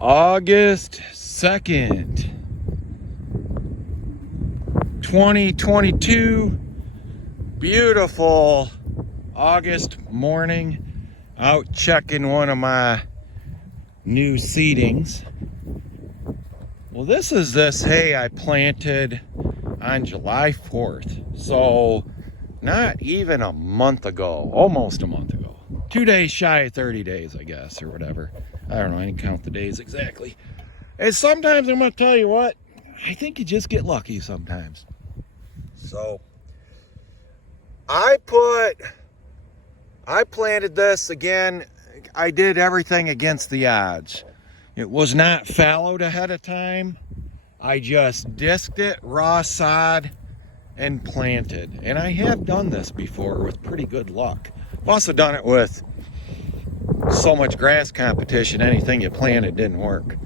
August 2nd, 2022. Beautiful August morning. Out checking one of my new seedings. Well, this is this hay I planted on July 4th. So not even a month ago, almost a month ago. 2 days shy of 30 days, I guess, or whatever. I don't know, I didn't count the days exactly. And sometimes I'm gonna tell you what, I think you just get lucky sometimes. So I planted this again. I did everything against the odds. It was not fallowed ahead of time. I just disked it, raw sod, and planted. And I have done this before with pretty good luck. I've also done it with so much grass competition, anything you planted didn't work.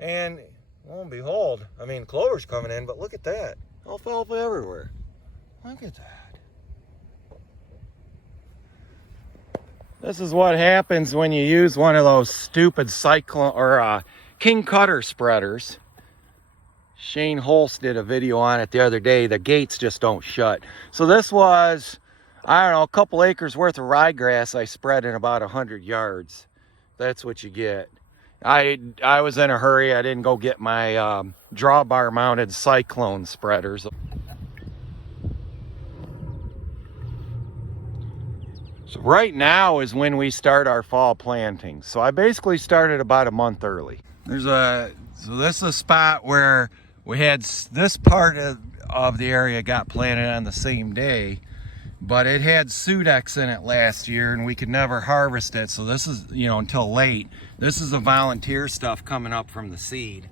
And lo and behold, I mean, clover's coming in, but look at that. Alfalfa everywhere. Look at that. This is what happens when you use one of those stupid king cutter spreaders. Shane Holst did a video on it the other day. The gates just don't shut. So this was, I don't know, a couple acres worth of ryegrass I spread in about 100 yards. That's what you get. I was in a hurry. I didn't go get my drawbar mounted cyclone spreaders. So right now is when we start our fall planting. So I basically started about a month early. So this is a spot where we had this part of the area got planted on the same day, but it had Sudex in it last year and we could never harvest it. So this is, you know, until late. This is the volunteer stuff coming up from the seed.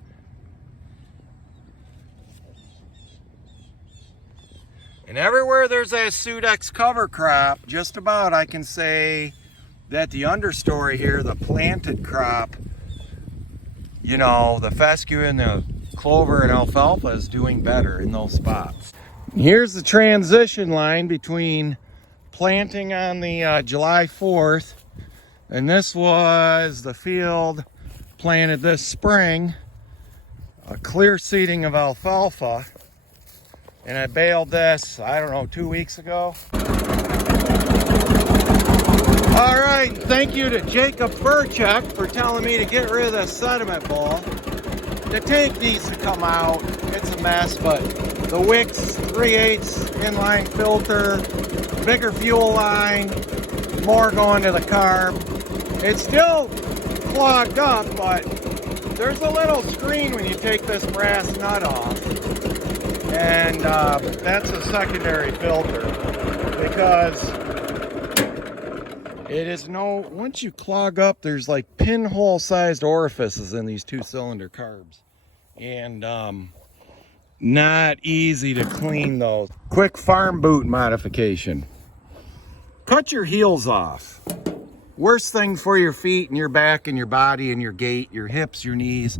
And everywhere there's a Sudex cover crop, just about I can say that the understory here, the planted crop, you know, the fescue and the clover and alfalfa is doing better in those spots. Here's the transition line between planting on the July 4th, and this was the field planted this spring, a clear seeding of alfalfa, and I baled this, I don't know, 2 weeks ago. All right, thank you to Jacob Burchuk for telling me to get rid of the sediment bowl. The tank needs to come out. It's a mess, but the Wicks 3/8 inline filter, bigger fuel line, more going to the carb. It's still clogged up, but there's a little screen when you take this brass nut off. And that's a secondary filter because it is once you clog up, there's like pinhole sized orifices in these 2-cylinder carbs. And not easy to clean those. Quick farm boot modification. Cut your heels off. Worst thing for your feet and your back and your body and your gait, your hips, your knees.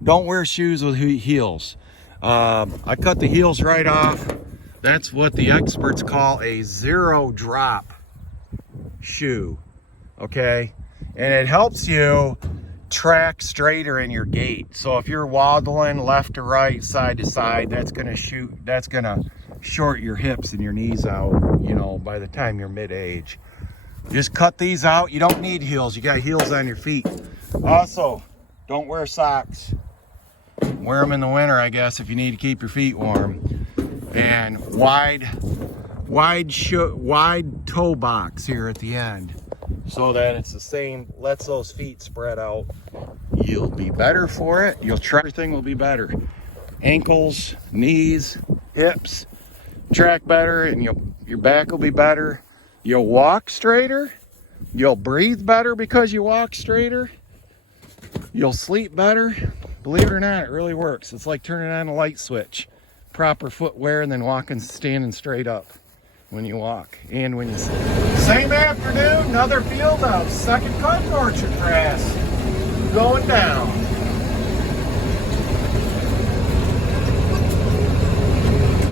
Don't wear shoes with heels. I cut the heels right off. That's what the experts call a 0 drop shoe. Okay? And it helps you track straighter in your gait. So if you're waddling left to right, side to side, that's gonna short your hips and your knees out, you know, by the time you're mid-age. Just cut these out. You don't need heels. You got heels on your feet. Also, don't wear socks. Wear them in the winter, I guess, if you need to keep your feet warm. And wide toe box here at the end, so that it's the same, lets those feet spread out. You'll be better for it. Everything will be better. Ankles, knees, hips, track better, and your back will be better. You'll walk straighter. You'll breathe better because you walk straighter. You'll sleep better. Believe it or not, it really works. It's like turning on a light switch. Proper footwear and then standing straight up when you walk and when you sleep. Same afternoon, another field of second cut orchard grass going down.